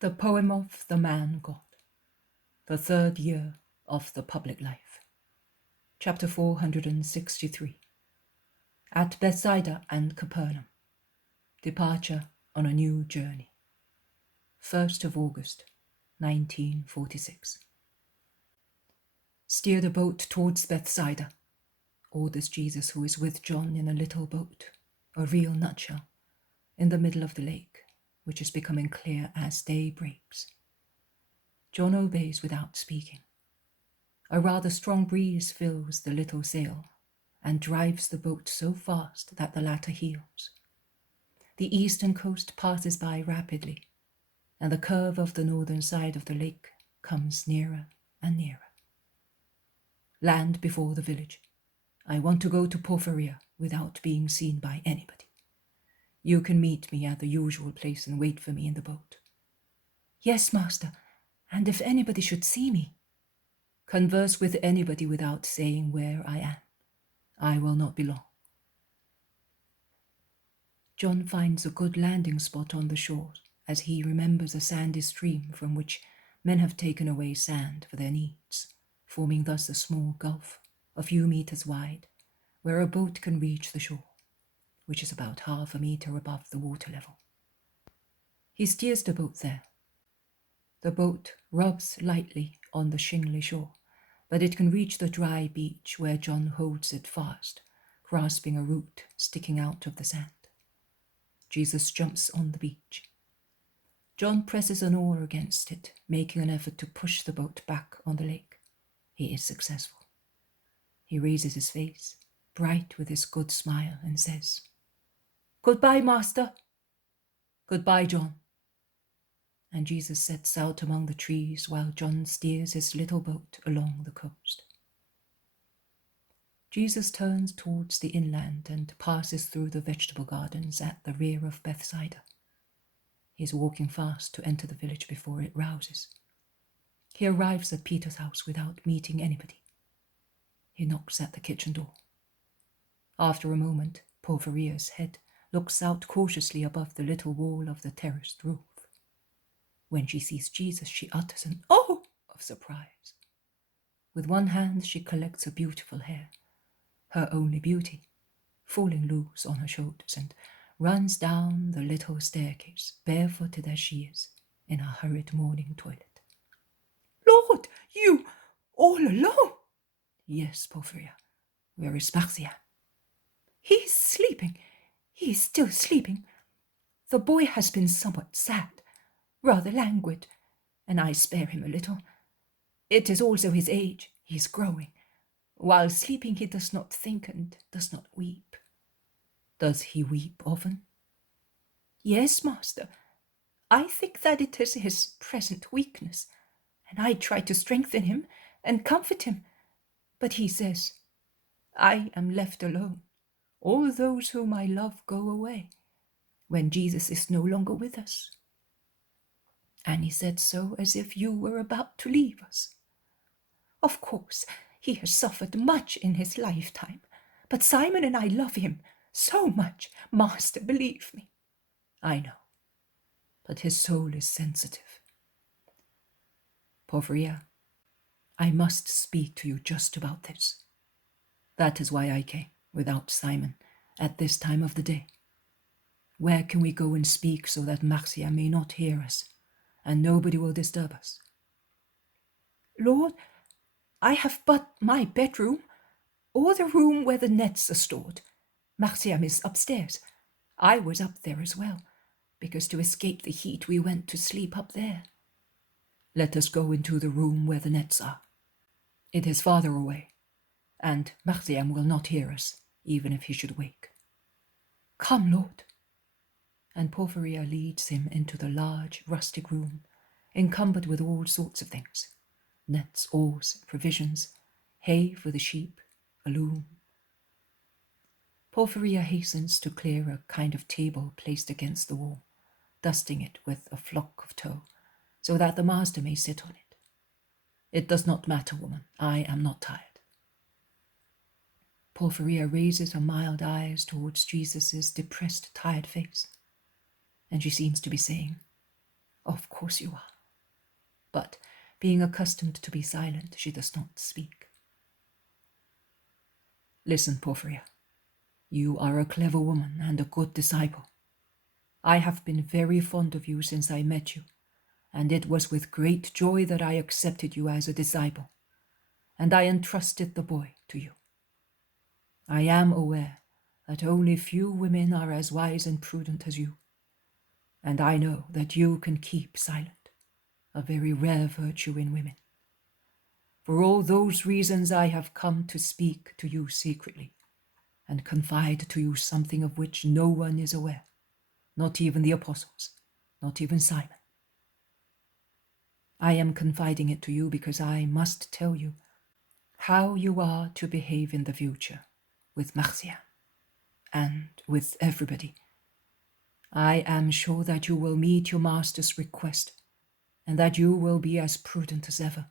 The Poem of the Man God, the third year of the public life. Chapter 463. At Bethsaida and Capernaum. Departure on a new journey. 1st of August, 1946. Steer the boat towards Bethsaida, orders Jesus, who is with John in a little boat, a real nutshell, in the middle of the lake, which is becoming clear as day breaks. John obeys without speaking. A rather strong breeze fills the little sail and drives the boat so fast that the latter heels. The eastern coast passes by rapidly, and the curve of the northern side of the lake comes nearer and nearer. Land before the village. I want to go to Porphyria without being seen by anybody. You can meet me at the usual place and wait for me in the boat. Yes, master, and if anybody should see me. Converse with anybody without saying where I am. I will not be long. John finds a good landing spot on the shore, as he remembers a sandy stream from which men have taken away sand for their needs, forming thus a small gulf, a few meters wide, where a boat can reach the shore, which is about half a meter above the water level. He steers the boat there. The boat rubs lightly on the shingly shore, but it can reach the dry beach where John holds it fast, grasping a root sticking out of the sand. Jesus jumps on the beach. John presses an oar against it, making an effort to push the boat back on the lake. He is successful. He raises his face, bright with his good smile, and says, "Goodbye, master." "Goodbye, John." And Jesus sets out among the trees while John steers his little boat along the coast. Jesus turns towards the inland and passes through the vegetable gardens at the rear of Bethsaida. He is walking fast to enter the village before it rouses. He arrives at Peter's house without meeting anybody. He knocks at the kitchen door. After a moment, Porphyria's head looks out cautiously above the little wall of the terraced roof. When she sees Jesus, she utters an "Oh!" of surprise. With one hand, she collects her beautiful hair, her only beauty, falling loose on her shoulders, and runs down the little staircase, barefooted as she is, in her hurried morning toilet. "Lord, you all alone?" "Yes, Porphyria. Where is Marcia?" "He is sleeping. He is still sleeping. The boy has been somewhat sad, rather languid, and I spare him a little. It is also his age. He is growing. While sleeping he does not think and does not weep." "Does he weep often?" "Yes, master. I think that it is his present weakness, and I try to strengthen him and comfort him. But he says, 'I am left alone. All those whom I love go away, when Jesus is no longer with us.' And he said so as if you were about to leave us. Of course, he has suffered much in his lifetime, but Simon and I love him so much, master, believe me." "I know, but his soul is sensitive. Porphyria, I must speak to you just about this. That is why I came, without Simon, at this time of the day. Where can we go and speak so that Marcia may not hear us, and nobody will disturb us?" "Lord, I have but my bedroom, or the room where the nets are stored. Marcia is upstairs. I was up there as well, because to escape the heat we went to sleep up there." "Let us go into the room where the nets are. It is farther away, and Marcia will not hear us, even if he should wake." "Come, Lord." And Porphyria leads him into the large, rustic room, encumbered with all sorts of things: nets, oars, provisions, hay for the sheep, a loom. Porphyria hastens to clear a kind of table placed against the wall, dusting it with a flock of tow, so that the master may sit on it. "It does not matter, woman. I am not tired." Porphyria raises her mild eyes towards Jesus' depressed, tired face, and she seems to be saying, "Oh, Of course you are. But being accustomed to be silent, she does not speak. Listen, Porphyria. You are a clever woman and a good disciple. I have been very fond of you since I met you, and it was with great joy that I accepted you as a disciple, and I entrusted the boy to you. I am aware that only few women are as wise and prudent as you, and I know that you can keep silent, a very rare virtue in women. For all those reasons I have come to speak to you secretly, and confide to you something of which no one is aware, not even the apostles, not even Simon. I am confiding it to you because I must tell you how you are to behave in the future with Marcia and with everybody. I am sure that you will meet your master's request and that you will be as prudent as ever.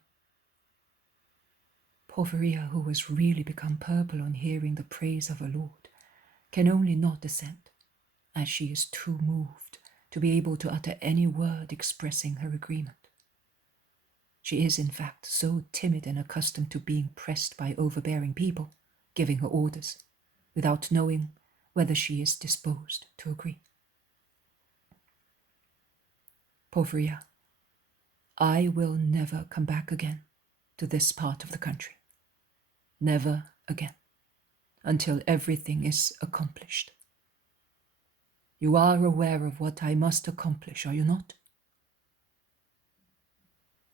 Porphyria, who has really become purple on hearing the praise of her lord, can only nod assent, as she is too moved to be able to utter any word expressing her agreement. She is, in fact, so timid and accustomed to being pressed by overbearing people, giving her orders, without knowing whether she is disposed to agree. Porphyria, I will never come back again to this part of the country. Never again, until everything is accomplished. You are aware of what I must accomplish, are you not?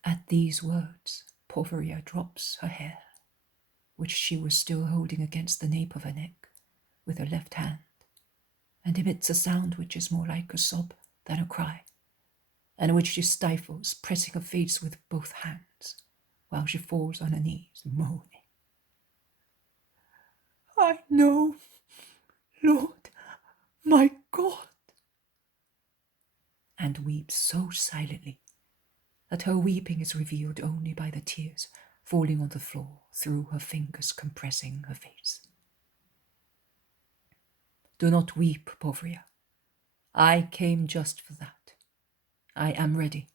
At these words, Porphyria drops her hair, which she was still holding against the nape of her neck with her left hand, and emits a sound which is more like a sob than a cry, and which she stifles, pressing her face with both hands, while she falls on her knees, moaning. I know, Lord, my God, and weeps so silently that her weeping is revealed only by the tears falling on the floor through her fingers compressing her face. Do not weep, Porphyria. I came just for that. I am ready.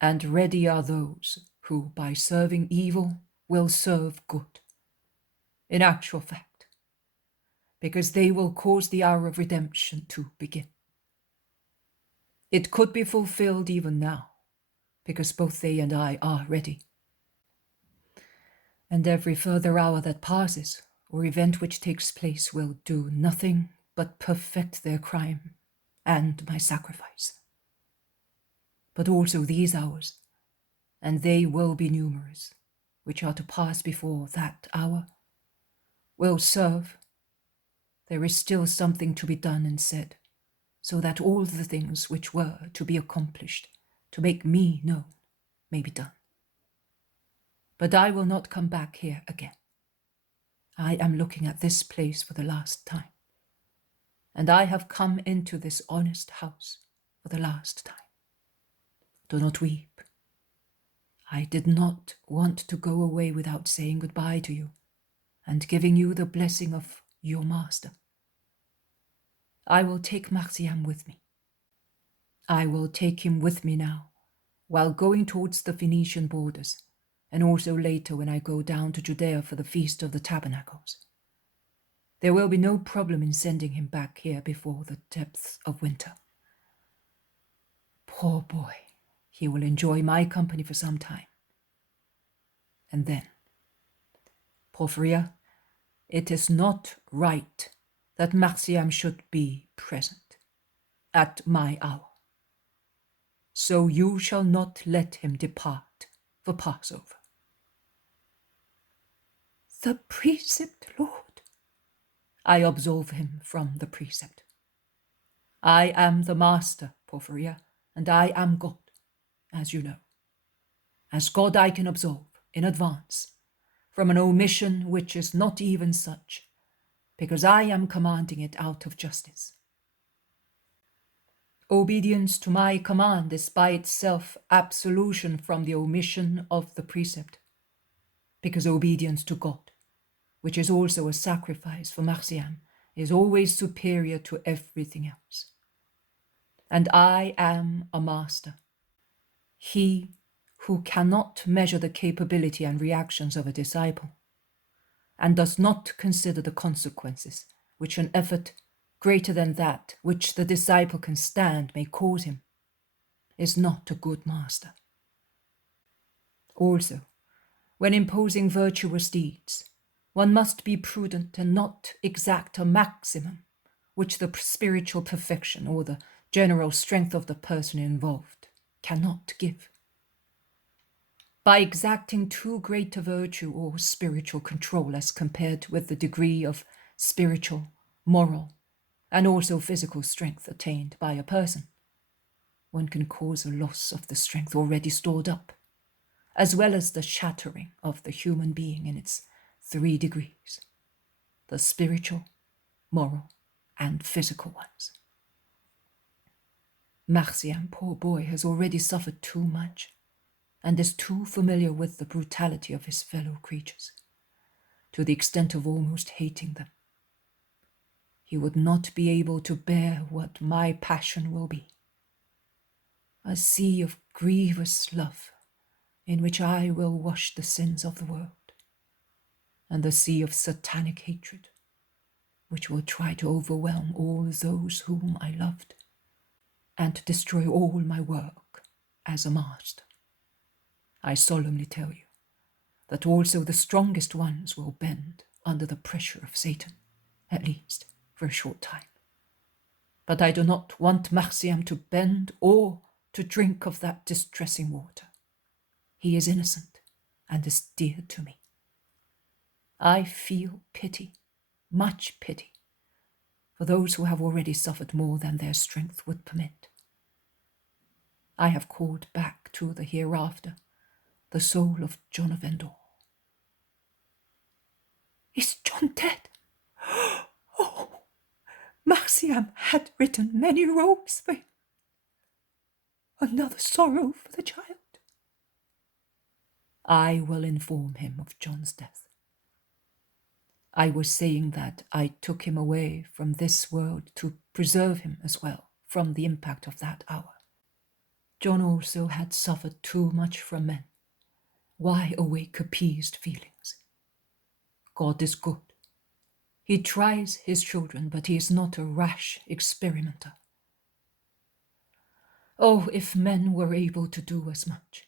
And ready are those who, by serving evil, will serve good. In actual fact, because they will cause the hour of redemption to begin. It could be fulfilled even now, because both they and I are ready. And every further hour that passes, or event which takes place, will do nothing but perfect their crime and my sacrifice. But also these hours, and they will be numerous, which are to pass before that hour, will serve. There is still something to be done and said, so that all the things which were to be accomplished, to make me known, may be done. But I will not come back here again. I am looking at this place for the last time, and I have come into this honest house for the last time. Do not weep. I did not want to go away without saying goodbye to you and giving you the blessing of your master. I will take Marciam with me. I will take him with me now, while going towards the Phoenician borders, and also later when I go down to Judea for the Feast of the Tabernacles. There will be no problem in sending him back here before the depths of winter. Poor boy, he will enjoy my company for some time. And then, Porphyria, it is not right that Marciam should be present at my hour. So you shall not let him depart for Passover. The precept, Lord. I absolve him from the precept. I am the master, Porphyria, and I am God, as you know. As God I can absolve, in advance, from an omission which is not even such, because I am commanding it out of justice. Obedience to my command is by itself absolution from the omission of the precept, because obedience to God, which is also a sacrifice for Marciam, is always superior to everything else. and I am a master. He who cannot measure the capability and reactions of a disciple, and does not consider the consequences which an effort greater than that which the disciple can stand may cause him, is not a good master. Also, when imposing virtuous deeds, one must be prudent and not exact a maximum which the spiritual perfection or the general strength of the person involved cannot give. By exacting too great a virtue or spiritual control as compared with the degree of spiritual, moral, and also physical strength attained by a person, one can cause a loss of the strength already stored up, as well as the shattering of the human being in its 3 degrees, the spiritual, moral, and physical ones. Marcian, poor boy, has already suffered too much, and is too familiar with the brutality of his fellow creatures, to the extent of almost hating them. He would not be able to bear what my passion will be, a sea of grievous love in which I will wash the sins of the world, and the sea of satanic hatred, which will try to overwhelm all those whom I loved, and to destroy all my work as a master. I solemnly tell you that also the strongest ones will bend under the pressure of Satan, at least for a short time. But I do not want Marcian to bend or to drink of that distressing water. He is innocent and is dear to me. I feel pity, much pity, for those who have already suffered more than their strength would permit. I have called back to the hereafter the soul of John of Endor. Is John dead? Oh, Marcian had written many robes for him. Another sorrow for the child. I will inform him of John's death. I was saying that I took him away from this world to preserve him as well from the impact of that hour. John also had suffered too much from men. Why awake appeased feelings? God is good. He tries his children, but he is not a rash experimenter. Oh, if men were able to do as much,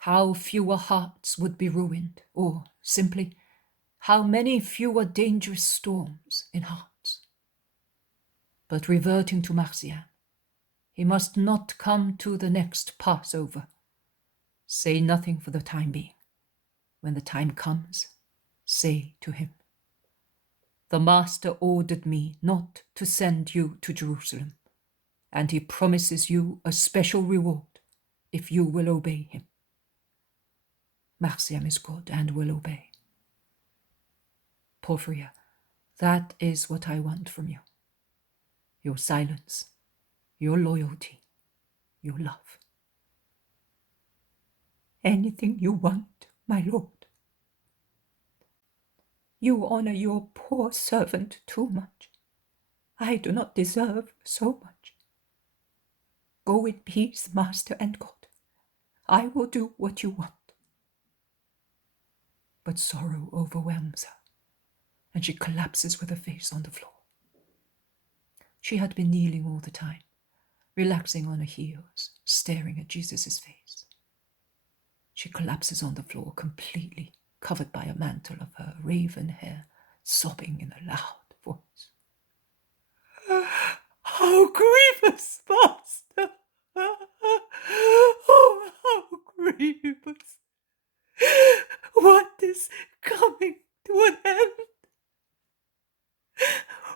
how fewer hearts would be ruined, or, simply, how many fewer dangerous storms in hearts. But reverting to Marcian, he must not come to the next Passover. Say nothing for the time being. When the time comes, say to him, the Master ordered me not to send you to Jerusalem, and he promises you a special reward if you will obey him. Marcian is good and will obey. Porphyria, that is what I want from you. Your silence, your loyalty, your love. Anything you want, my lord. You honor your poor servant too much. I do not deserve so much. Go in peace, Master and God. I will do what you want. But sorrow overwhelms her, and she collapses with her face on the floor. She had been kneeling all the time, relaxing on her heels, staring at Jesus' face. She collapses on the floor, completely covered by a mantle of her raven hair, sobbing in a loud voice. How grievous, Master! Oh, how grievous! What is coming to an end?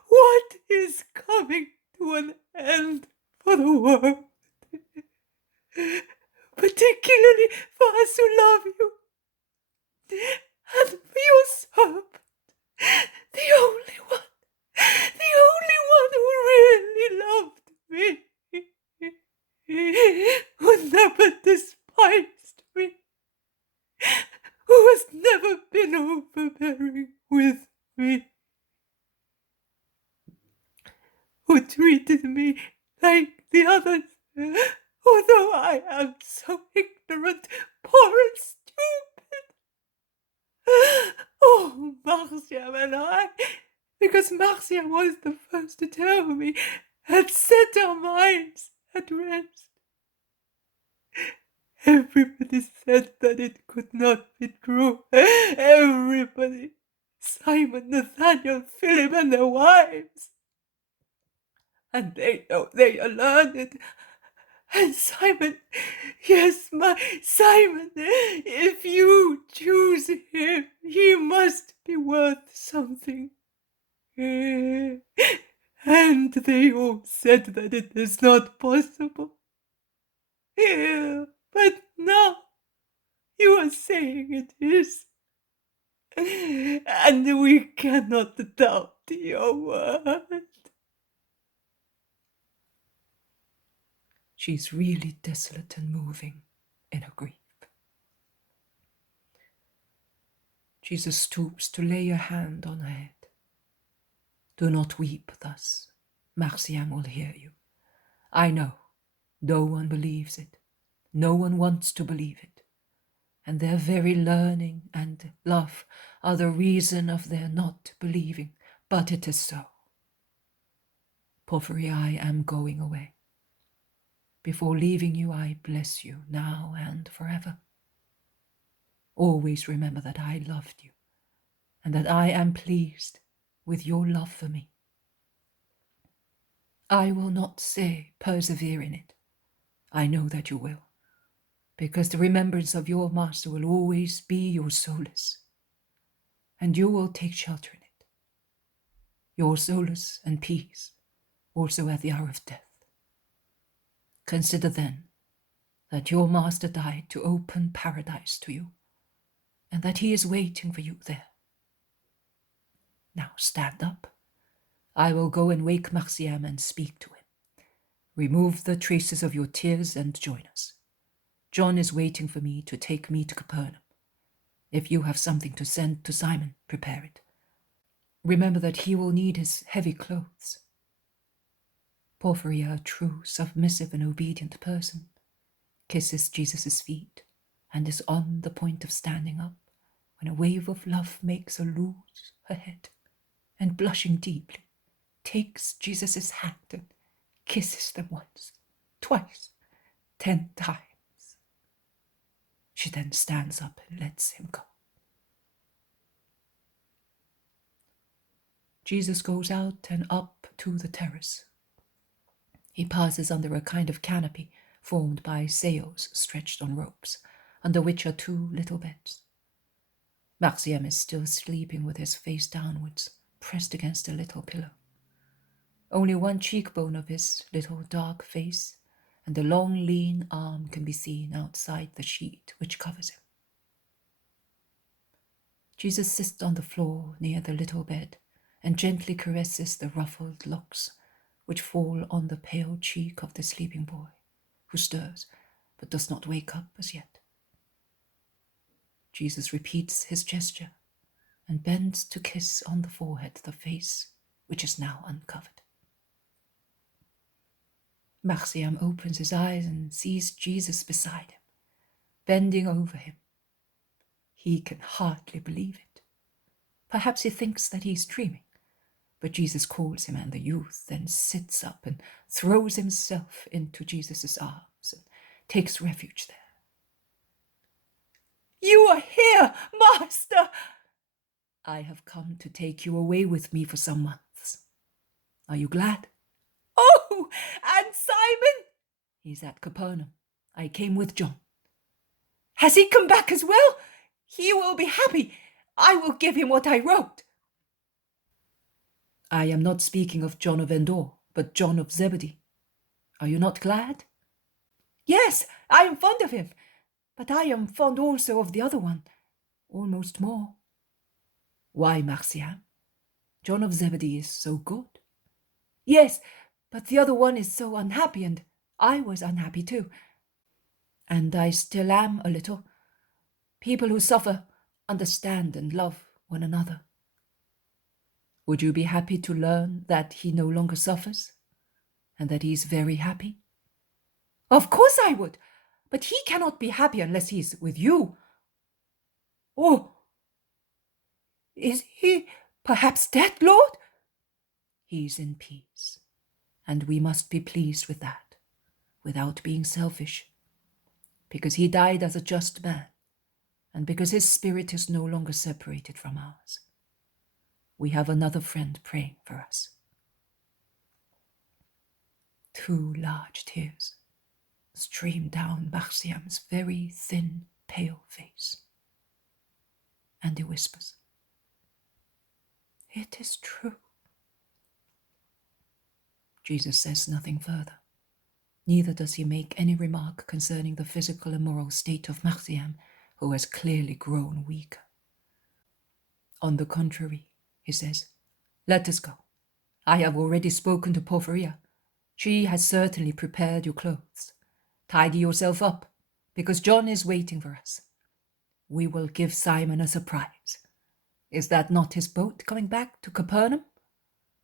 What is coming to an end for the world? Particularly for us who love you, and for your servant, the only one who really loved me, who never despised me, who has never been overbearing with me, who treated me like the others, although I am so ignorant, poor and stupid. Oh, Marcia and I, because Marcia was the first to tell me, had set our minds at rest. Everybody said that it could not be true. Everybody. Simon, Nathaniel, Philip, and their wives. And they know they are learned. And Simon, yes, my Simon, if you choose him, he must be worth something. And they all said that it is not possible. But now you are saying it is. And we cannot doubt your word. She's really desolate and moving in her grief. Jesus stoops to lay a hand on her head. Do not weep thus. Marciam will hear you. I know. No one believes it. No one wants to believe it. And their very learning and love are the reason of their not believing. But it is so. Porphyry, I am going away. Before leaving you, I bless you now and forever. Always remember that I loved you and that I am pleased with your love for me. I will not say persevere in it. I know that you will, because the remembrance of your master will always be your solace, and you will take shelter in it. Your solace and peace, also at the hour of death. Consider then that your master died to open paradise to you, and that he is waiting for you there. Now stand up. I will go and wake Marciam and speak to him. Remove the traces of your tears and join us. John is waiting for me to take me to Capernaum. If you have something to send to Simon, prepare it. Remember that he will need his heavy clothes. Porphyria, a true, submissive, and obedient person, kisses Jesus' feet and is on the point of standing up when a wave of love makes her lose her head, and blushing deeply, takes Jesus' hand and kisses them once, twice, 10 times. She then stands up and lets him go. Jesus goes out and up to the terrace. He passes under a kind of canopy formed by sails stretched on ropes, under which are 2 little beds. Marciam is still sleeping with his face downwards, pressed against a little pillow. Only one cheekbone of his little dark face and a long lean arm can be seen outside the sheet which covers him. Jesus sits on the floor near the little bed and gently caresses the ruffled locks which fall on the pale cheek of the sleeping boy, who stirs but does not wake up as yet. Jesus repeats his gesture and bends to kiss on the forehead the face which is now uncovered. Marciam opens his eyes and sees Jesus beside him, bending over him. He can hardly believe it. Perhaps he thinks that he's dreaming, but Jesus calls him, and the youth then sits up and throws himself into Jesus' arms and takes refuge there. You are here, Master! I have come to take you away with me for some months. Are you glad? Oh, and Simon? He's at Capernaum. I came with John. Has he come back as well? He will be happy. I will give him what I wrote. I am not speaking of John of Endor, but John of Zebedee. Are you not glad? Yes, I am fond of him, but I am fond also of the other one, almost more. Why, Marciam? John of Zebedee is so good. Yes, but the other one is so unhappy, and I was unhappy too. And I still am a little. People who suffer understand and love one another. Would you be happy to learn that he no longer suffers? and that he is very happy? Of course I would, but he cannot be happy unless he is with you. Oh, is he perhaps dead, Lord? He is in peace, and we must be pleased with that, without being selfish, because he died as a just man, and because his spirit is no longer separated from ours. We have another friend praying for us. 2 large tears stream down Marciam's very thin, pale face, and he whispers, "It is true." Jesus says nothing further. Neither does he make any remark concerning the physical and moral state of Marciam, who has clearly grown weaker. On the contrary, he says, "Let us go. I have already spoken to Porphyria. She has certainly prepared your clothes. Tidy yourself up, because John is waiting for us. We will give Simon a surprise. Is that not his boat coming back to Capernaum?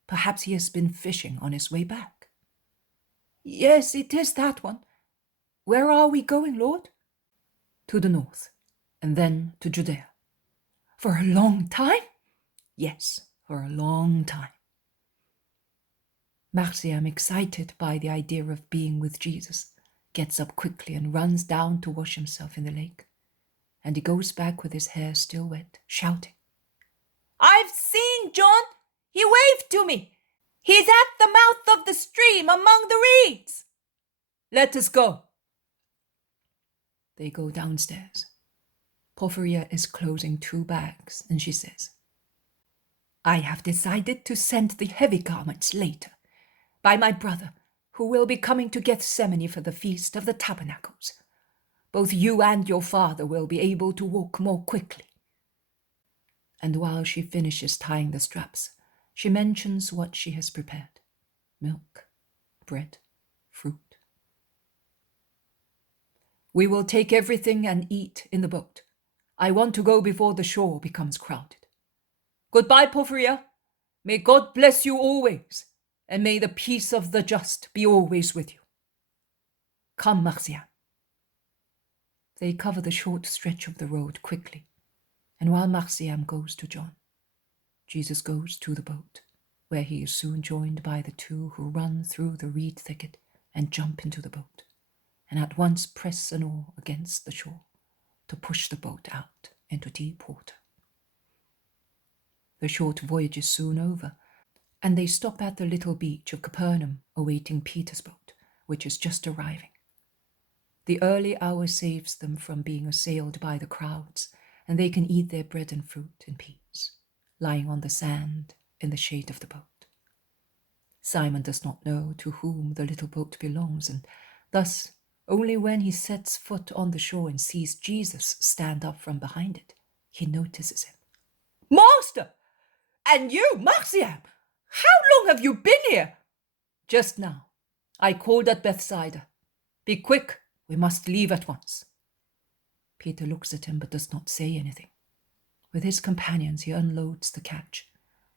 Perhaps he has been fishing on his way back." "Yes, it is that one. Where are we going, Lord?" "To the north, and then to Judea." "For a long time?" "Yes, for a long time." Marciam, excited by the idea of being with Jesus, gets up quickly and runs down to wash himself in the lake. And he goes back with his hair still wet, shouting, "I've seen John! He waved to me! He's at the mouth of the stream among the reeds!" "Let us go." They go downstairs. Porphyria is closing 2 bags, and she says, "I have decided to send the heavy garments later, by my brother, who will be coming to Gethsemane for the Feast of the Tabernacles. Both you and your father will be able to walk more quickly." And while she finishes tying the straps, she mentions what she has prepared: milk, bread, fruit. "We will take everything and eat in the boat. I want to go before the shore becomes crowded. Goodbye, Porphyria. May God bless you always, and may the peace of the just be always with you. Come, Marciam." They cover the short stretch of the road quickly, and while Marciam goes to John, Jesus goes to the boat, where he is soon joined by the 2 who run through the reed thicket and jump into the boat, and at once press an oar against the shore to push the boat out into deep water. The short voyage is soon over, and they stop at the little beach of Capernaum, awaiting Peter's boat, which is just arriving. The early hour saves them from being assailed by the crowds, and they can eat their bread and fruit in peace, lying on the sand in the shade of the boat. Simon does not know to whom the little boat belongs, and thus only when he sets foot on the shore and sees Jesus stand up from behind it, he notices him. "Master! And you, Marciam! How long have you been here?" "Just now. I called at Bethsaida. Be quick, we must leave at once." Peter looks at him but does not say anything. With his companions, he unloads the catch,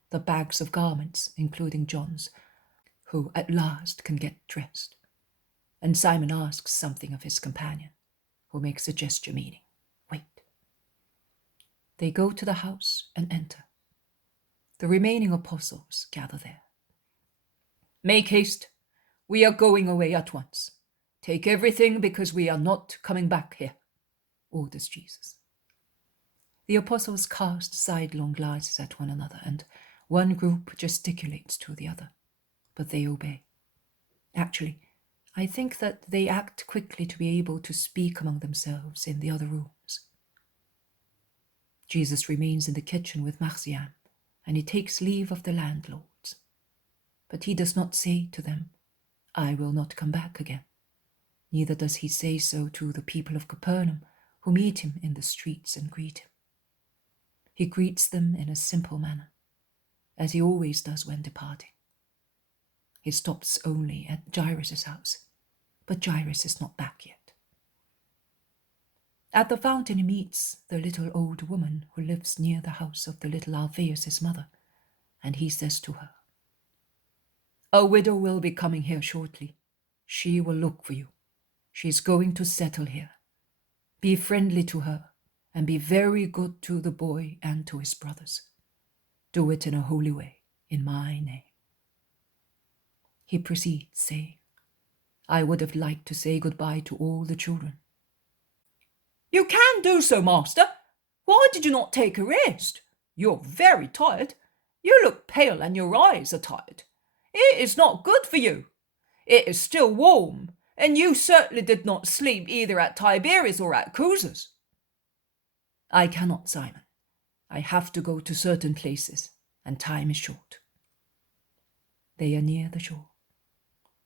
the bags of garments, including John's, who at last can get dressed. And Simon asks something of his companion, who makes a gesture meaning, "Wait." They go to the house and enter. The remaining apostles gather there. "Make haste. We are going away at once. Take everything, because we are not coming back here," orders Jesus. The apostles cast sidelong glances at one another, and one group gesticulates to the other, but they obey. Actually, I think that they act quickly to be able to speak among themselves in the other rooms. Jesus remains in the kitchen with Marciam, and he takes leave of the landlords. But he does not say to them, "I will not come back again." Neither does he say so to the people of Capernaum, who meet him in the streets and greet him. He greets them in a simple manner, as he always does when departing. He stops only at Jairus' house, but Jairus is not back yet. At the fountain he meets the little old woman who lives near the house of the little Alphaeus' mother, and he says to her, A widow will be coming here shortly. She will look for you. She is going to settle here. Be friendly to her, and be very good to the boy and to his brothers. Do it in a holy way, in my name." He proceeds, saying, "I would have liked to say goodbye to all the children." "You can do so, master. Why did you not take a rest? You're very tired. You look pale and your eyes are tired. It is not good for you. It is still warm, and you certainly did not sleep either at Tiberias or at Caesar's." "I cannot, Simon. I have to go to certain places, and time is short." They are near the shore.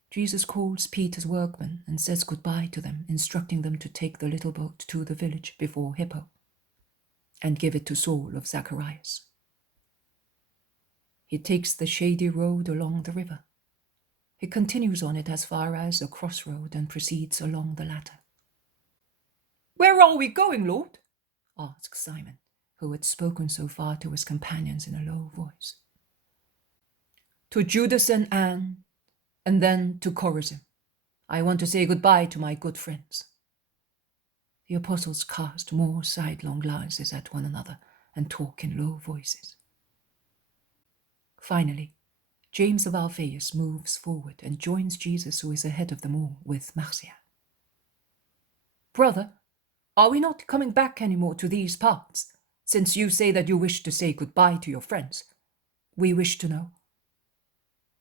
Jesus calls Peter's workmen and says goodbye to them, instructing them to take the little boat to the village before Hippo and give it to Saul of Zacharias. He takes the shady road along the river. He continues on it as far as a crossroad and proceeds along the latter. "Where are we going, Lord?" asks Simon, who had spoken so far to his companions in a low voice. "To Judas and Anne, and then to Chorazin. I want to say goodbye to my good friends." The apostles cast more sidelong glances at one another and talk in low voices. Finally, James of Alphaeus moves forward and joins Jesus, who is ahead of them all, with Marcia. "Brother, are we not coming back any more to these parts, since you say that you wish to say goodbye to your friends? We wish to know."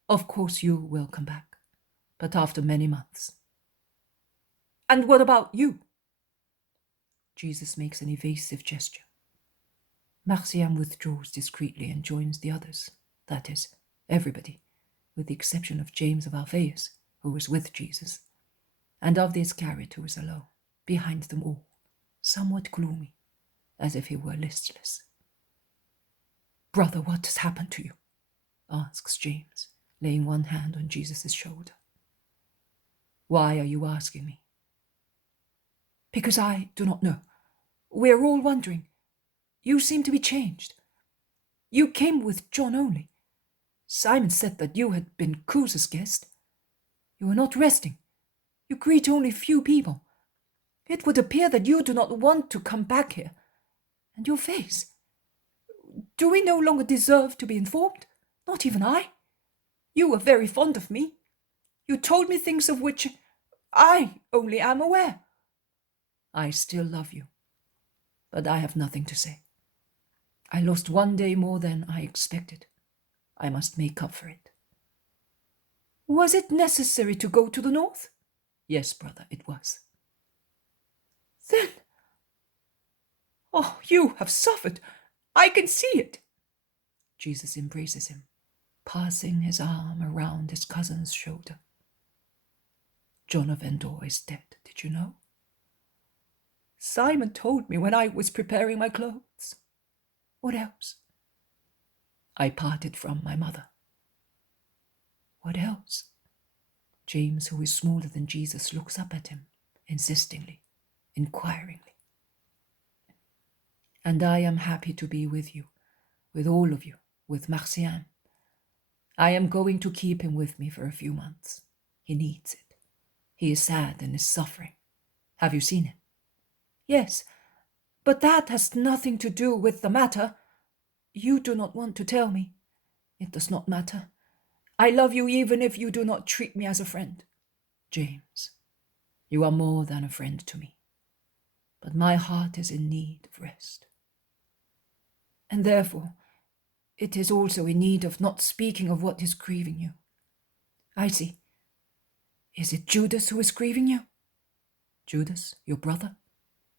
"Of course you will come back, but after many months." "And what about you?" Jesus makes an evasive gesture. Marciam withdraws discreetly and joins the others, that is, everybody, with the exception of James of Alphaeus, who was with Jesus, and of the Iscariot, who was alone, behind them all, somewhat gloomy, as if he were listless. "Brother, what has happened to you?" asks James, laying one hand on Jesus' shoulder. "Why are you asking me?" "Because I do not know. We are all wondering. You seem to be changed. You came with John only. Simon said that you had been Cusa's guest. You are not resting. You greet only few people. It would appear that you do not want to come back here. And your face. Do we no longer deserve to be informed? Not even I? You were very fond of me. You told me things of which I only am aware." "I still love you, but I have nothing to say. I lost one day more than I expected. I must make up for it." "Was it necessary to go to the north?" "Yes, brother, it was." "Then, oh, you have suffered. I can see it." Jesus embraces him, passing his arm around his cousin's shoulder. "John of Endor is dead, did you know?" "Simon told me when I was preparing my clothes." "What else?" "I parted from my mother." "What else?" James, who is smaller than Jesus, looks up at him, insistingly, inquiringly. "And I am happy to be with you, with all of you, with Marcian. I am going to keep him with me for a few months. He needs it. He is sad and is suffering. Have you seen him?" "Yes, but that has nothing to do with the matter. You do not want to tell me. It does not matter. I love you even if you do not treat me as a friend." "James, you are more than a friend to me, but my heart is in need of rest." "And therefore, it is also in need of not speaking of what is grieving you." "I see. Is it Judas who is grieving you?" "Judas, your brother?"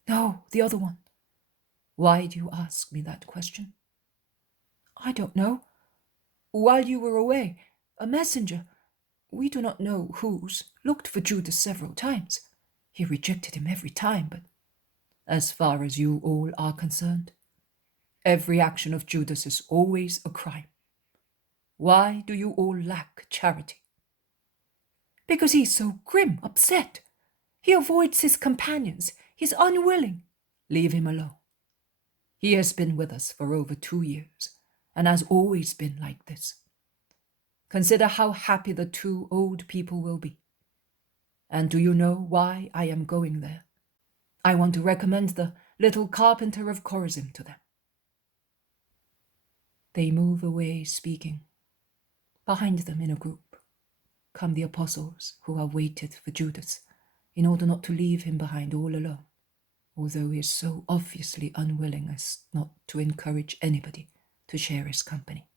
"No, the other one." "Why do you ask me that question?" "I don't know. While you were away, a messenger, we do not know whose, looked for Judas several times. He rejected him every time, but as far as you all are concerned, every action of Judas is always a crime. Why do you all lack charity?" "Because he's so grim, upset. He avoids his companions. He's unwilling." "Leave him alone. He has been with us for over 2 years, and has always been like this. Consider how happy the two old people will be. And do you know why I am going there? I want to recommend the little carpenter of Chorazim to them." They move away speaking. Behind them in a group come the apostles who have waited for Judas in order not to leave him behind all alone, although he is so obviously unwilling as not to encourage anybody to share his company.